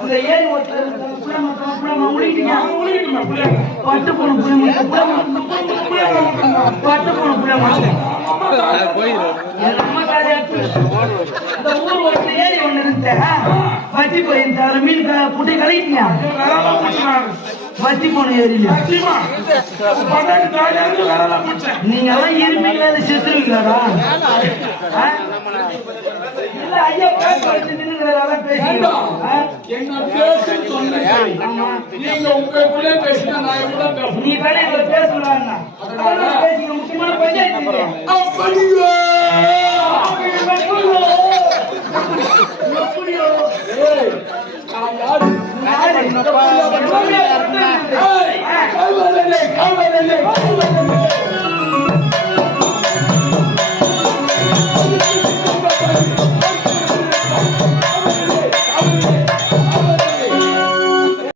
இந்த ஏரி பட்டு போன பட்டு போன இந்த ஊர் ஒரு ஏரி ஒண்ணு இருந்துச்சு பத்தி போயிருந்த மீன் புட்டை கலைக்கிங்க வத்தி போன ஏரியா நீங்க எல்லாம் இருப்பீங்களா இல்ல செத்துருவீங்களாடா இல்ல ஐயா நீ வேலை பேசுறாங்க முக்கியமான பஞ்சாயத்து Hey!